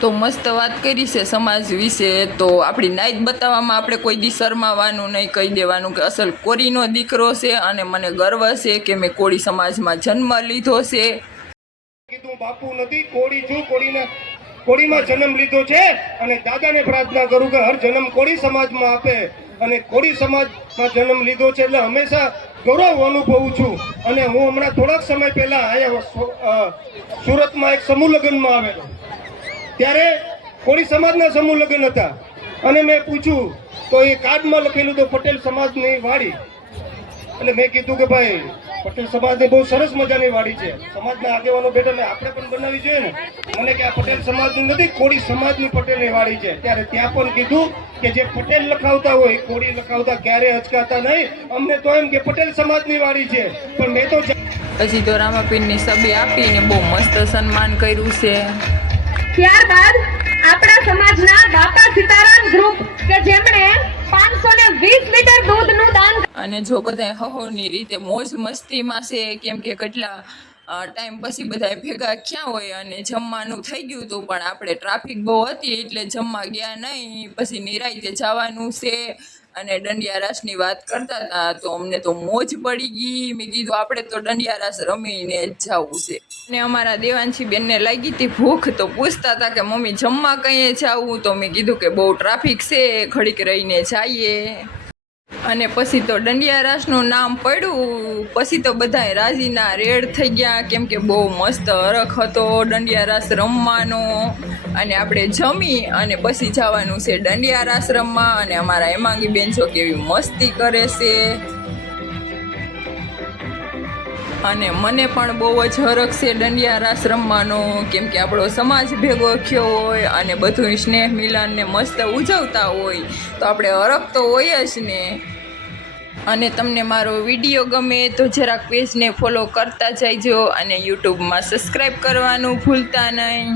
તો મસ્ત વાત કરી છે સમાજ વિશે। તો આપણી નાઈટ બતાવવામાં આપણે કોઈ દી શરમાવાનું નહીં, કહી દેવાનું કે અસલ કોળીનો દીકરો છે અને મને ગર્વ છે કે મેં કોળી સમાજમાં જન્મ લીધો છે। કીધું બાપુ નથી, કોળી છું, કોળીમાં જન્મ લીધો છે અને દાદાને પ્રાર્થના કરું કે હર જન્મ કોળી સમાજમાં આપે અને કોળી સમાજમાં જન્મ લીધો છે એટલે હંમેશા ગૌરવ અનુભવું છું। અને હું હમણાં થોડાક સમય પહેલા અહીંયા સુરતમાં એક સમૂહ લગ્નમાં આવેલો, ત્યારે કોળી સમાજના સમૂહ લગ્ન હતા અને મેં પૂછ્યું તો એ કાર્ડમાં લખેલું તો પટેલ સમાજની વાડી। એટલે મેં કીધું કે ભાઈ પટેલ સમાજની બહુ સરસ મજાની વાડી છે, સમાજના આગેવાનો બેઠા ને આપણે પણ બનાવવી જોઈએ ને। મને કે આ પટેલ સમાજની નથી, કોળી સમાજની પટેલની વાડી છે। ત્યારે ત્યાં પણ કીધું કે જે પટેલ લખાવતા હોય કોળી લખાવતા ક્યારે અચકાતા નહીં, અમને તો એમ કે પટેલ સમાજની વાડી છે। પણ મેં તો પછી તો રામાપીરની સબી આપીને બહુ મસ્ત સન્માન કર્યું છે। ત્યારબાદ આપણા સમાજના દાતા સીતારામ ગ્રુપ કે જેમણે 520 લીટર દૂધનું દાન, અને જો બધા હહોની રીતે મોજ મસ્તીમાં છે, કેમ કે કેટલા ટાઈમ પછી બધા ભેગા ક્યાં હોય અને જમવાનું થઈ ગયું હતું પણ આપણે ટ્રાફિક બહુ હતી એટલે જમવા ગયા નહીં। પછી નિરાંતે જવાનું છે અને દંડિયા રાસની વાત કરતા હતા તો અમને તો મોજ પડી ગઈ। મેં કીધું આપણે તો દંડિયા રાસ રમીને જ જવું છે। અને અમારા દેવાંશી બેનને લાગી હતી ભૂખ, તો પૂછતા હતા કે મમ્મી જમવા કઈએ જાવું, તો મેં કીધું કે બહુ ટ્રાફિક છે, ઘડીક રહીને જઈએ। અને પછી તો દંડિયા રાસનું નામ પડ્યું પછી તો બધાય રાજીના રેડ થઈ ગયા, કેમ કે બહુ મસ્ત હરખ હતો દંડિયા રાસ રમવાનો। અને આપણે જમી અને પછી જવાનું છે દંડિયા રાસ રમવા। અને અમારા હેમાંગી બેન જો કેવી મસ્તી કરે છે, અને મને પણ બહુ જ હરખ છે દંડિયા રાસ રમવાનો, કેમ કે આપણો સમાજ ભેગો થયો હોય અને બધું સ્નેહ મિલનને મસ્ત ઉજવતા હોય તો આપણે હરખ તો હોય જ ને। અને તમને મારો વિડીયો ગમે તો જરાક પેજને ફોલો કરતા જજો અને યુટ્યુબમાં સબસ્ક્રાઈબ કરવાનું ભૂલતા નહીં।